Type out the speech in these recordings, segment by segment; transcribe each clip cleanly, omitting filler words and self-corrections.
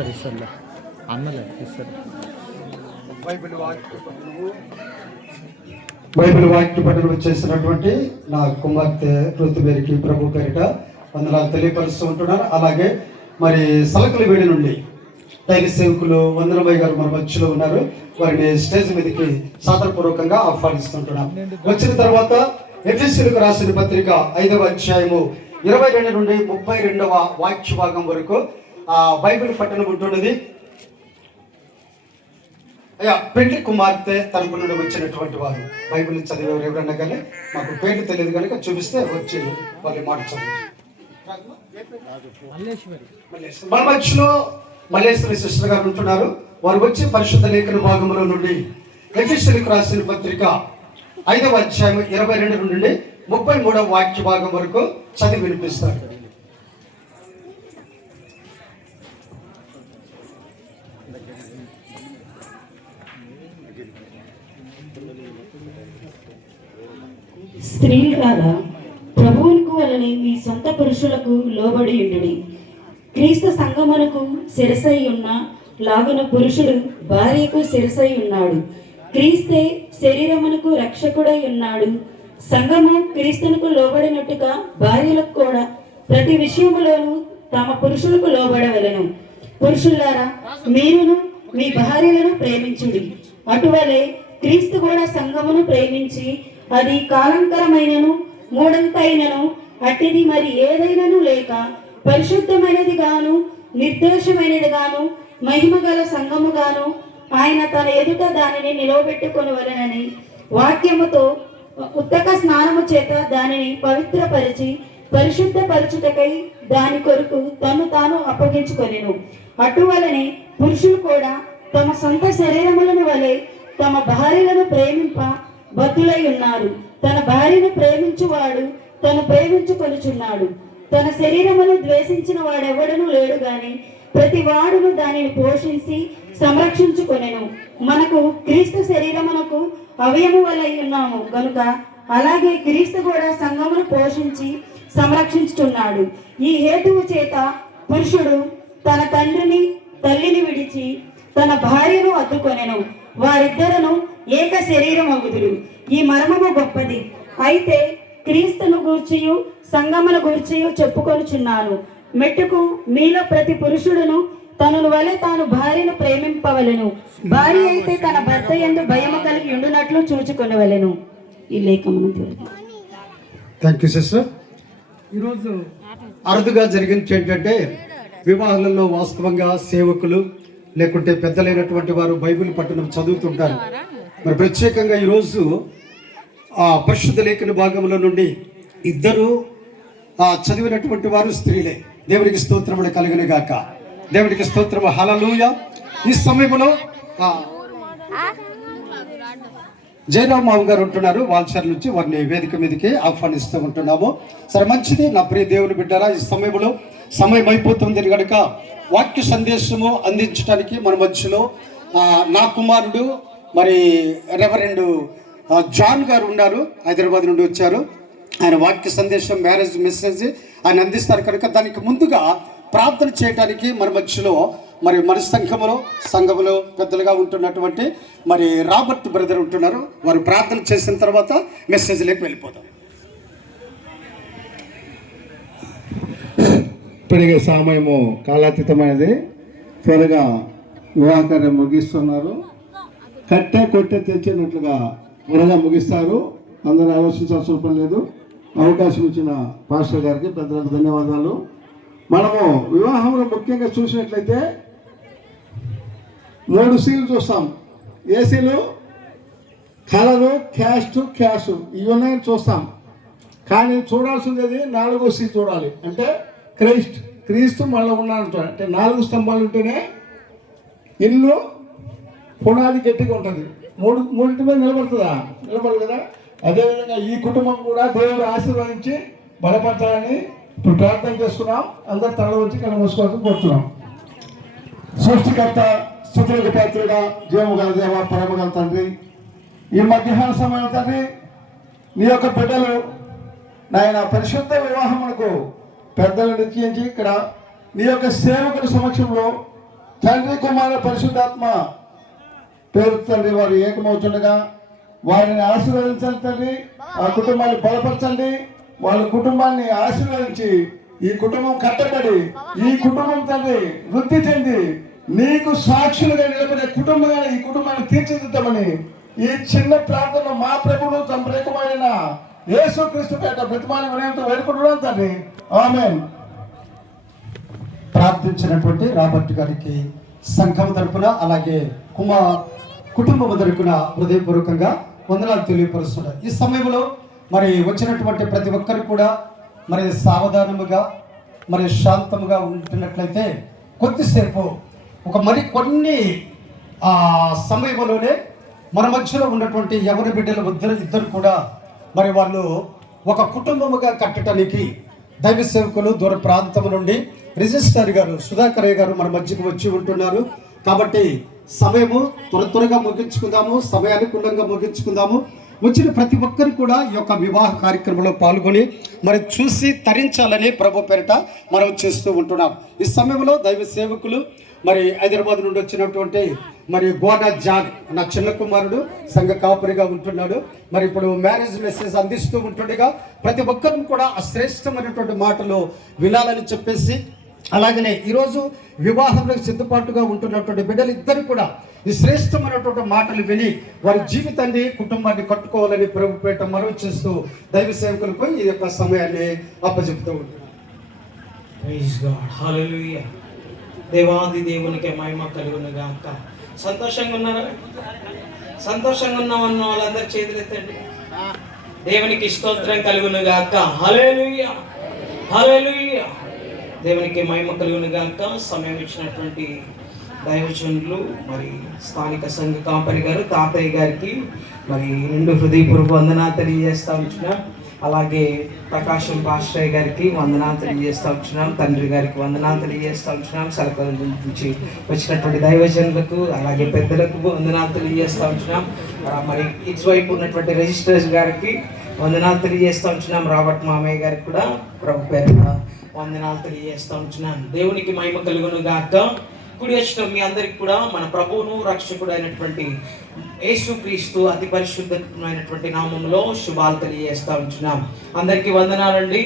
ఇస్తారు అన్నలే ఇస్తారు. బైబిల్ వాక్య పఠనం చేసినటువంటి నా కుమార్తె ఋతుమేరికి ప్రభు పేరిట వందనాలు తెలియపరుస్తూ ఉంటున్నాను. అలాగే మరి సలకల వేడి నుండి దైవ సేవకులు వందనమయ్య గారు మన మధ్యలో ఉన్నారు. వారిని స్టేజ్ మీదకి సాదరపూర్వకంగా ఆహ్వానిస్తుంటున్నాం. వచ్చిన తర్వాత ఎఫెసీయులకు రాసిన పత్రిక 5వ అధ్యాయము 22 నుండి 32వ వాక్య భాగం వరకు బైబిల్ పఠనం ఉంటున్నది. అయ్యా పెళ్లి కుమార్తె తరపు నుండి వచ్చినటువంటి వారు బైబిల్ చదివేవారు ఎవరన్నా కానీ మాకు పేర్లు తెలియదు కనుక చూపిస్తే వచ్చి వాళ్ళ మాట చదువు. మన మధ్యలో మల్లేశ్వరి సిస్టర్ గారు ఉంటున్నారు. వారు వచ్చి పరిశుద్ధ లేఖన భాగంలో నుండి ఎఫెసీయులకు రాసిన పత్రిక 5వ అధ్యాయం 22 నుండి 33వ వాక్య భాగం వరకు చదివి వినిపిస్తారు. స్త్రీలారా ప్రభువులకు వలనే మీ సొంత పురుషులకు లోబడి ఉండుడి. క్రీస్తు సంగమునకు శిరసై ఉన్న లాగున పురుషుడు భార్యకు శిరసై ఉన్నాడు. క్రీస్తే శరీరమునకు రక్షకుడై ఉన్నాడు. సంఘము క్రీస్తునకు లోబడినట్టుగా భార్యలకు కూడా ప్రతి విషయములోనూ తమ పురుషులకు లోబడవలెను. పురుషులారా మీరును మీ భార్యలను ప్రేమించుడి. అటువలే క్రీస్తు కూడా సంఘమును ప్రేమించి అది కాలంకరమైనను మూడంతైనను అట్టిది మరి ఏదైనను లేక పరిశుద్ధమైనది గాను నిర్దోషమైనది గాను మహిమగల సంఘముగాను ఆయన తన ఎదుట దానిని నిలవబెట్టుకొనవలెనని వాక్యముతో ఉత్తక స్నానము చేత దానిని పవిత్రపరిచి పరిశుద్ధపరచుటకై దాని కొరకు తను తాను అప్పగించుకొనెను. అటువలనే పురుషులు కూడా తమ సొంత శరీరములను వలె తమ భార్యలను ప్రేమింప బద్ధులై ఉన్నారు. తన భార్యను ప్రేమించువాడు తను ప్రేమించుకొనుచున్నాడు. తన శరీరమును ద్వేషించిన వాడెవడనూ లేడు గాని ప్రతి వాడును దానిని పోషించి సంరక్షించుకొనెను. మనకు క్రీస్తు శరీరమునకు అవయము వలె ఉన్నాము కనుక అలాగే క్రీస్తు కూడా సంఘమును పోషించి సంరక్షించుచున్నాడు. ఈ హేతువు చేత పురుషుడు తన తండ్రిని తల్లిని విడిచి తన భార్యను అద్దుకొనెను. వారిద్దరును ఏక శరీరం అగుదురు. ఈ మర్మము గొప్పది. అయితే క్రీస్తును గూర్చియు సంగమును గూర్చియు చెప్పుకొనుచున్నాను. మెట్టుకు మీలో ప్రతి పురుషుడును తనను వలె తాను భార్యను ప్రేమింపవలెను. భార్య అయితే తన భర్త యందు భయము కలిగి ఉండునట్లు చూచుకొనవలెను. ఈ లేఖమును థ్యాంక్ యూ సిస్టర్. ఈరోజు అరుదుగా జరిగింది ఏంటంటే వివాహాలలో వాస్తవంగా సేవకులు లేకుంటే పెద్దలైనటువంటి వారు బైబిల్ పట్టణం చదువుతుంటారు. మరి ప్రత్యేకంగా ఈరోజు పరిశుద్ధ లేఖన భాగంలో నుండి ఇద్దరు చదివినటువంటి వారు స్త్రీలే. దేవునికి స్తోత్రములు కలుగును గాక. దేవునికి స్తోత్రము హల్లెలూయా. ఈ సమయంలో జయరామ్ మామ గారు ఉంటున్నారు వాల్చర్ నుంచి. వారిని వేదిక మీదకి ఆహ్వానిస్తూ ఉంటున్నాము. సరే మంచిది నా ప్రియ దేవుని బిడ్డారా. ఈ సమయంలో సమయం అయిపోతుంది కనుక వాక్య సందేశము అందించడానికి మన మధ్యలో నా కుమారుడు మరి రెవరెండ్ జాన్ గారు ఉన్నారు. హైదరాబాద్ నుండి వచ్చారు. ఆయన వాక్య సందేశం మ్యారేజ్ మెసేజ్ ఆయన అందిస్తారు కనుక దానికి ముందుగా ప్రార్థన చేయడానికి మన మధ్యలో మరి మన సంఘములో పెద్దలుగా ఉంటున్నటువంటి మరి రాబర్ట్ బ్రదర్ ఉంటున్నారు. వారు ప్రార్థన చేసిన తర్వాత మెసేజ్లోకి వెళ్ళిపోతాం. ఇప్పటికే సమయము కాలాతీతమైనది. త్వరగా వివాహకార్యం ముగిస్తున్నారు. కట్టె కొట్టె తెచ్చినట్లుగా త్వరగా ముగిస్తారు. అందరూ ఆలోచించాల్సిన పని లేదు. అవకాశం ఇచ్చిన పాస్టర్ గారికి పెద్దలకు ధన్యవాదాలు. మనము వివాహంలో ముఖ్యంగా చూసినట్లయితే 3 సీలు చూస్తాం. ఏ సీలు? కలరు, క్యాస్ట్, క్యాష్ ఇవి ఉన్నాయని చూస్తాం. కానీ చూడాల్సింది 4వ సీ చూడాలి. అంటే క్రీస్తు మళ్ళీ ఉన్నాడు. అంటే 4 స్తంభాలు ఉంటేనే ఇల్లు పునాది గట్టిగా ఉంటుంది. మూడింటి మీద నిలబడుతుందా? నిలబడదు కదా. అదేవిధంగా ఈ కుటుంబం కూడా దేవుడు ఆశీర్వదించి బలపడతారని ఇప్పుడు ప్రార్థన చేసుకున్నాం. అందరు తల వచ్చి కళ్ళ మూసుకోవడం కోరుతున్నాం. సృష్టికర్త స్తుతులకు పాత్రుడా జీవము గల దేవ పరమ గల తండ్రి, ఈ మధ్యాహ్న సమయం తండ్రి నీ యొక్క బిడ్డలు నాయన పరిశుద్ధ వివాహమునకు పెద్దలు నిశ్చయించి ఇక్కడ నీ యొక్క సేవకుల సమక్షంలో తండ్రి కుమార పరిశుద్ధాత్మ పేరు తండ్రి వారు ఏకమవుతుండగా వారిని ఆశీర్వదించండి తండ్రి. ఆ కుటుంబాన్ని బలపరచండి. వాళ్ళ కుటుంబాన్ని ఆశీర్వదించి ఈ కుటుంబం కట్టబడి ఈ కుటుంబం తండ్రి వృద్ధి చెంది నీకు సాక్షులుగా నిలబడే కుటుంబంగా ఈ కుటుంబాన్ని తీర్చిదిద్దామని ఈ చిన్న ప్రార్థన మా ప్రభువును తమ ప్రేమమైన యేసుక్రీస్తు పేట బ్రతిమాని వినయంతో వేడుకుంటున్నాం తండ్రి. ఆమేన్. ప్రార్థించినటువంటి రాబర్ట్ గారికి సంఘం తరపున అలాగే కుటుంబం తరపున హృదయపూర్వకంగా వందనాలు తెలియపరుస్తున్నారు. ఈ సమయంలో మరి వచ్చినటువంటి ప్రతి ఒక్కరు కూడా మరి సావధానముగా మరి శాంతముగా ఉంటున్నట్లయితే కొద్దిసేపు కొన్ని సమయంలోనే మన మధ్యలో ఉన్నటువంటి ఎవరి బిడ్డలు ఇద్దరు కూడా మరి వాళ్ళు ఒక కుటుంబముగా కట్టడానికి దైవ సేవకులు దూర ప్రాంతం నుండి రిజిస్ట్రార్ గారు సుధాకరయ్య గారు మన మధ్యకు వచ్చి ఉంటున్నారు. కాబట్టి సమయము త్వరగా ముగించుకుందాము, సమయానుకూలంగా ముగించుకుందాము. వచ్చిన ప్రతి ఒక్కరు కూడా ఈ యొక్క వివాహ కార్యక్రమంలో పాల్గొని మరి చూసి తరించాలని ప్రభు పేరిట మనం చేస్తూ ఉంటున్నాం. ఈ సమయంలో దైవ సేవకులు మరి హైదరాబాద్ నుండి వచ్చినటువంటి మరి గోడా జాన్ నా చిన్న కుమారుడు సంఘ కాపరిగా ఉంటున్నాడు. మరి ఇప్పుడు మ్యారేజ్ మెసేజ్ అందిస్తూ ఉంటుండగా ప్రతి ఒక్కరు కూడా ఆ శ్రేష్టమైనటువంటి మాటలు వినాలని చెప్పేసి, అలాగనే ఈరోజు వివాహంలో సిద్ధపాటుగా ఉంటున్నటువంటి బిడ్డలు ఇద్దరు కూడా ఈ శ్రేష్టమైనటువంటి మాటలు విని వారి జీవితాన్ని కుటుంబాన్ని కట్టుకోవాలని ప్రభుపేట మనవి చేస్తూ దైవ సేవకులకు ఈ యొక్క సమయాన్ని అప్పచెప్తూ ఉంటున్నాను. దేవాది దేవునికి మహిమ కలుగును గాక. సంతోషంగా ఉన్నారా? సంతోషంగా ఉన్నామన్న వాళ్ళందరూ చేతులు ఎత్తండి. దేవునికి స్తోత్రం కలుగును గాక. హల్లెలూయా, హల్లెలూయా. దేవునికి మహిమ కలుగును గాక. సమయం ఇచ్చినటువంటి దైవజనులు మరి స్థానిక సంఘ కాపరి గారు తాతయ్య గారికి మరి రెండు హృదయపూర్వక వందనాలు తెలియజేస్తా ఉంటున్నాం. అలాగే ప్రకాశం పాస్టర్ గారికి వందనాలు తెలియజేస్తూ ఉంటున్నాం. తండ్రి గారికి వందనాలు తెలియజేస్తూ ఉంటున్నాం. సరకల నుంచి వచ్చినటువంటి దైవజనులకు అలాగే పెద్దలకు వందనాలు తెలియజేస్తూ ఉంటున్నాం. మరి ఇటువైపు ఉన్నటువంటి రిజిస్ట్రార్ గారికి వందనాలు తెలియజేస్తూ ఉంటున్నాం. రాబర్ట్ మామయ్య గారికి కూడా ప్రభు పేరు వందనాలు తెలియజేస్తూ ఉంటున్నాం. దేవునికి మహిమ కలుగును గాక. కుడి వచ్చిన మీ అందరికి కూడా మన ప్రభువును రక్షకుడు అయినటువంటి యేసుక్రీస్తు అతి పరిశుద్ధమైనటువంటి నామంలో శుభాలు తెలియజేస్తూ ఉంటున్నాం. అందరికీ వందనాలండి,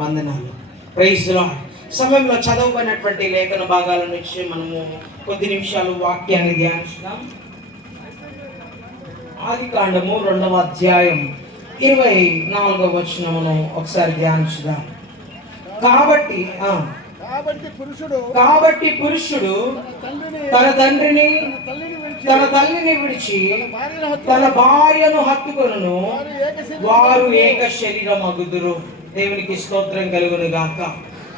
వందనాలు. Praise lord. సమయంలో చదవబడినటువంటి లేఖన భాగాల నుంచి మనము కొద్ది నిమిషాలు వాక్యాన్ని ధ్యానిస్తున్నాం. ఆదికాండము 2వ అధ్యాయం 24వ వచనమును ఒకసారి ధ్యానించుదాం. కాబట్టి పురుషుడు తన తండ్రిని తన తల్లిని విడిచి తన భార్యను హత్తుకొనును, వారు ఏక శరీరం అగుదురు. దేవునికి స్తోత్రం కలుగును గాక.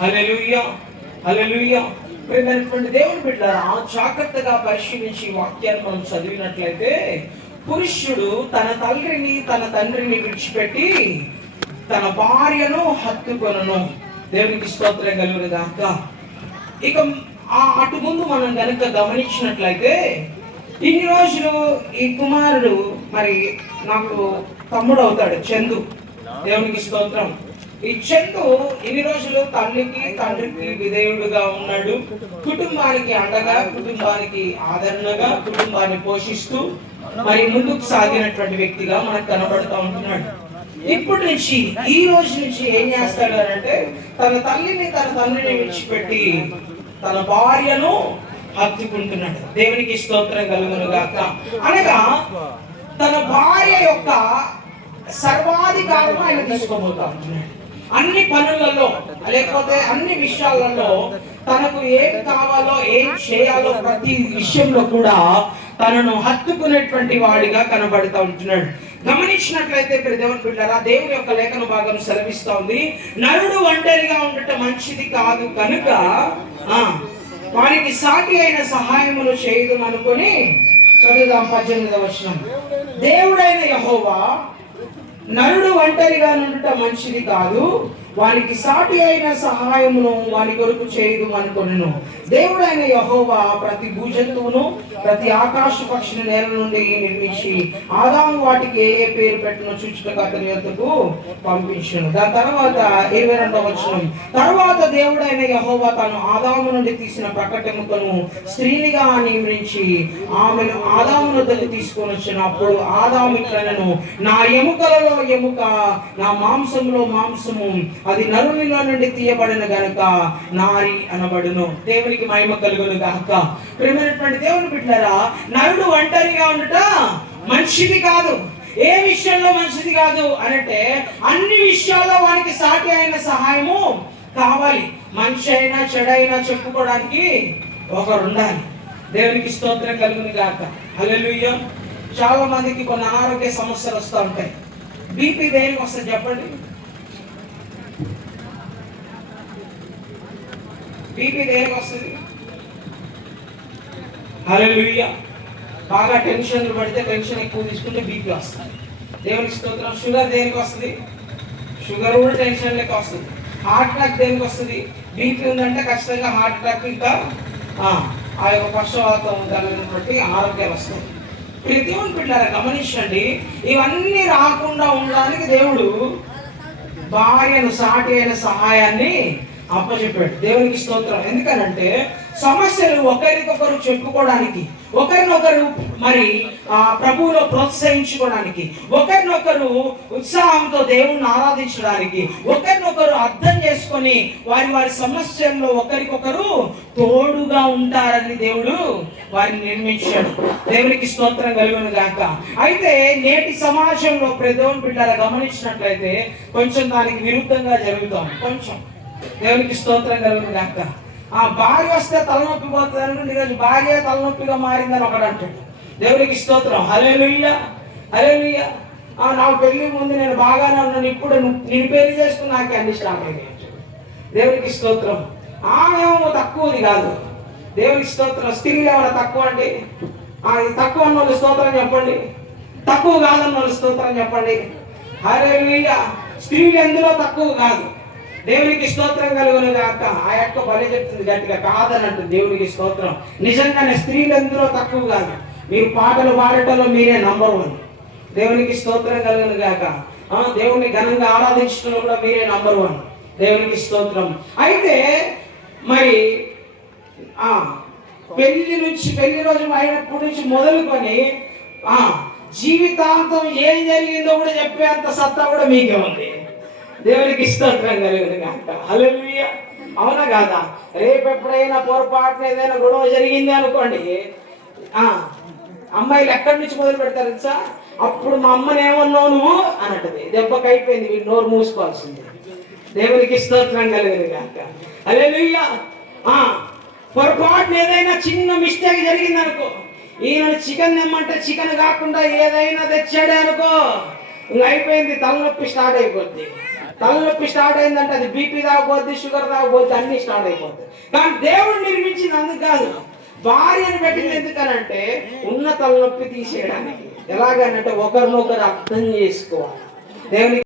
హల్లెలూయా, హల్లెలూయా. ప్రియమైనటువంటి దేవుని బిడ్డలారా, జాగ్రత్తగా పరిశీలించి వాక్యాన్ని మనం చదివినట్లయితే పురుషుడు తన తల్లిని తన తండ్రిని విడిచిపెట్టి తన భార్యను హత్తుకొనును. దేవునికి స్తోత్రం కలుగును గాక. ఇక అటు ముందు మనం కనుక గమనించినట్లయితే ఇన్ని రోజులు ఈ కుమారుడు మరి నాకు తమ్ముడు అవుతాడు, చందు. దేవునికి స్తోత్రం. ఈ చందు ఇన్ని రోజులు తల్లికి తండ్రికి విధేయుడుగా ఉన్నాడు. కుటుంబానికి అండగా, కుటుంబానికి ఆదరణగా, కుటుంబాన్ని పోషిస్తూ మరి ముందుకు సాగినటువంటి వ్యక్తిగా మనకు కనబడుతూ ఉంటున్నాడు. ఇప్పటి నుంచి ఈ రోజు నుంచి ఏం చేస్తాడు అంటే తన తల్లిని తన తండ్రిని విడిచిపెట్టి తన భార్యను హత్తుకుంటున్నాడు. దేవునికి స్తోత్రం కలుగును గాక. అనగా తన భార్య యొక్క సర్వాధికారం ఆయన తీసుకోబోతా ఉంటున్నాడు. అన్ని పనులలో లేకపోతే అన్ని విషయాలలో తనకు ఏం కావాలో ఏం చేయాలో ప్రతి విషయంలో కూడా తనను హత్తుకునేటువంటి వాడిగా కనబడుతూ ఉంటున్నాడు. గమనించినట్లయితే ఇక్కడ దేవుని బిడ్డలారా, దేవుని యొక్క లేఖన భాగం సెలవిస్తా ఉంది, నరుడు ఒంటరిగా ఉండటం మంచిది కాదు కనుక వారికి సాటి అయిన సహాయమును చేయదు అనుకొని చదువుదాం. 18వ వచనం. దేవుడైన యెహోవా నరుడు ఒంటరిగా ఉండటం మంచిది కాదు, వారికి సాటి అయిన సహాయమును వారి కొరకు చేయదు అనుకొనెను. దేవుడైన యెహోవా ప్రతి భూజంతువును ప్రతి ఆకాశ పక్షిని నేల నుండి నిర్మించి ఆదాము వాటికి ఏ పేరు పెట్టినో చూచుటకు అతని యొద్దకు పంపించును. దాని తర్వాత 22వ వచనం, తర్వాత దేవుడైన యెహోవా తాను ఆదాము నుండి తీసిన ప్రకటెముకను స్త్రీనిగా నియమించి ఆమెను ఆదాము వద్దకు తీసుకొని వచ్చినప్పుడు ఆదాము ఇట్లనెను, నా ఎముకలలో ఎముక, నా మాంసములో మాంసము, అది నరునిలో నుండి తీయబడిన గనుక నారి అనబడును. దేవునికి మహిమ కలుగును గాక. ప్రియమైనటువంటి దేవుని బిడ్డలారా, నరుడు ఒంటరిగా ఉండుట మంచిది కాదు. ఏ విషయంలో మంచిది కాదు అనంటే అన్ని విషయాల్లో వానికి సాటి అయిన సహాయము కావాలి. మంచి అయినా చెడైనా చెప్పుకోవడానికి ఒకరు ఉండాలి. దేవునికి స్తోత్రం కలుగును గాక. హల్లెలూయా. చాలా మందికి కొన్ని అనారోగ్య సమస్యలు వస్తూ ఉంటాయి. బీపీ దేనికి వస్తుంది చెప్పండి? బీపీ దేనికి వస్తుంది? హల్లెలూయా. బాగా టెన్షన్లు పడితే, టెన్షన్ ఎక్కువ తీసుకుంటే బీపీ వస్తుంది. దేవునికి స్తోత్రం. షుగర్ దేనికి వస్తుంది? షుగర్ కూడా టెన్షన్ లెక్క వస్తుంది. హార్ట్ అటాక్ దేనికి వస్తుంది? బీపీ ఉందంటే ఖచ్చితంగా హార్ట్ అటాక్, ఇంకా ఆ యొక్క పక్షవాతం ఉండాలనేటువంటి ఆరోగ్యాలు వస్తాయి. దేవుని బిడ్డలారా గమనించండి, ఇవన్నీ రాకుండా ఉండడానికి దేవుడు భార్యను సాటి అయిన సహాయాన్ని అప్పచెప్పాడు. దేవునికి స్తోత్రం. ఎందుకనంటే సమస్యలు ఒకరికొకరు చెప్పుకోవడానికి, ఒకరినొకరు మరి ప్రభువులో ప్రోత్సహించుకోవడానికి, ఒకరినొకరు ఉత్సాహంతో దేవుణ్ణి ఆరాధించడానికి, ఒకరినొకరు అర్థం చేసుకొని వారి వారి సమస్యల్లో ఒకరికొకరు తోడుగా ఉంటారని దేవుడు వారిని నిర్మించాడు. దేవునికి స్తోత్రం కలుగును గాక. అయితే నేటి సమాజంలో దేవుని బిడ్డలారా గమనించినట్లయితే కొంచెం దానికి విరుద్ధంగా జరుగుతాం. కొంచెం దేవునికి స్తోత్రం కలుగును గాక. భార్య వస్తే తలనొప్పి పోతుంది అనుకుంటే ఈరోజు భార్య తలనొప్పిగా మారిందని ఒకడు అంటాడు. దేవునికి స్తోత్రం. హల్లెలూయా, హల్లెలూయా. నాకు పెళ్లి ముందు నేను బాగానే ఉన్నాను, ఇప్పుడు నేను పెళ్లి చేసుకుని నాకే అన్ని స్టార్ట్ అయ్యాయి అంటాడు. దేవునికి స్తోత్రం. ఆమెమో తక్కువది కాదు. దేవునికి స్తోత్రం. స్త్రీలు ఏమైనా తక్కువ అండి? తక్కువ అన్న వాళ్ళు స్తోత్రం చెప్పండి. తక్కువ కాదన్న వాళ్ళు స్తోత్రం చెప్పండి. హల్లెలూయా. స్త్రీలు ఎందులో తక్కువ కాదు. దేవునికి స్తోత్రం కలుగును గాక. ఆ యొక్క బలి చెప్తుంది గట్టిగా, కాదనంటుంది. దేవునికి స్తోత్రం. నిజంగానే స్త్రీలు ఎందులో తక్కువ కాదు. మీరు పాటలు పాడటంలో మీరే నంబర్ 1. దేవునికి స్తోత్రం కలుగును గాక. దేవుని ఘనంగా ఆరాధించడంలో కూడా మీరే నంబర్ 1. దేవునికి స్తోత్రం. అయితే మరి పెళ్లి రోజు అయినప్పటి నుంచి మొదలుకొని జీవితాంతం ఏం జరిగిందో కూడా చెప్పేంత సత్తా కూడా మీకే ఉంది. దేవునికి స్తోత్రం కలుగును గాక. హల్లెలూయా. అవునా కాదా? రేపు ఎప్పుడైనా పొరపాటున ఏదైనా గొడవ జరిగింది అనుకోండి, అమ్మాయిలు ఎక్కడి నుంచి మొదలు పెడతారు తెలుసా? అప్పుడు మా అమ్మని ఏమన్నావు నువ్వు అని అంటది. దెబ్బకి అయిపోయింది, వీడు నోరు మూసుకోవాల్సింది. దేవునికి స్తోత్రం కలుగును గాక. హల్లెలూయా. పొరపాటున ఏదైనా చిన్న మిస్టేక్ జరిగింది అనుకో, ఈయన చికెన్ తెమ్మంటే చికెన్ కాకుండా ఏదైనా తెచ్చాడే అనుకో, ఇంక అయిపోయింది. తలనొప్పి స్టార్ట్ అయిపోద్ది. తలనొప్పి స్టార్ట్ అయిందంటే అది బీపీ తాగబోద్ది, షుగర్ తాగబోద్ది, అన్ని స్టార్ట్ అయిపోద్ది. కానీ దేవుడు నిర్మించింది అందుకు కాదు. భార్యను పెట్టింది ఎందుకనంటే ఉన్న తలనొప్పి తీసేయడానికి. ఎలాగనంటే ఒకరినొకరు అర్థం చేసుకోవాలి. దేవుని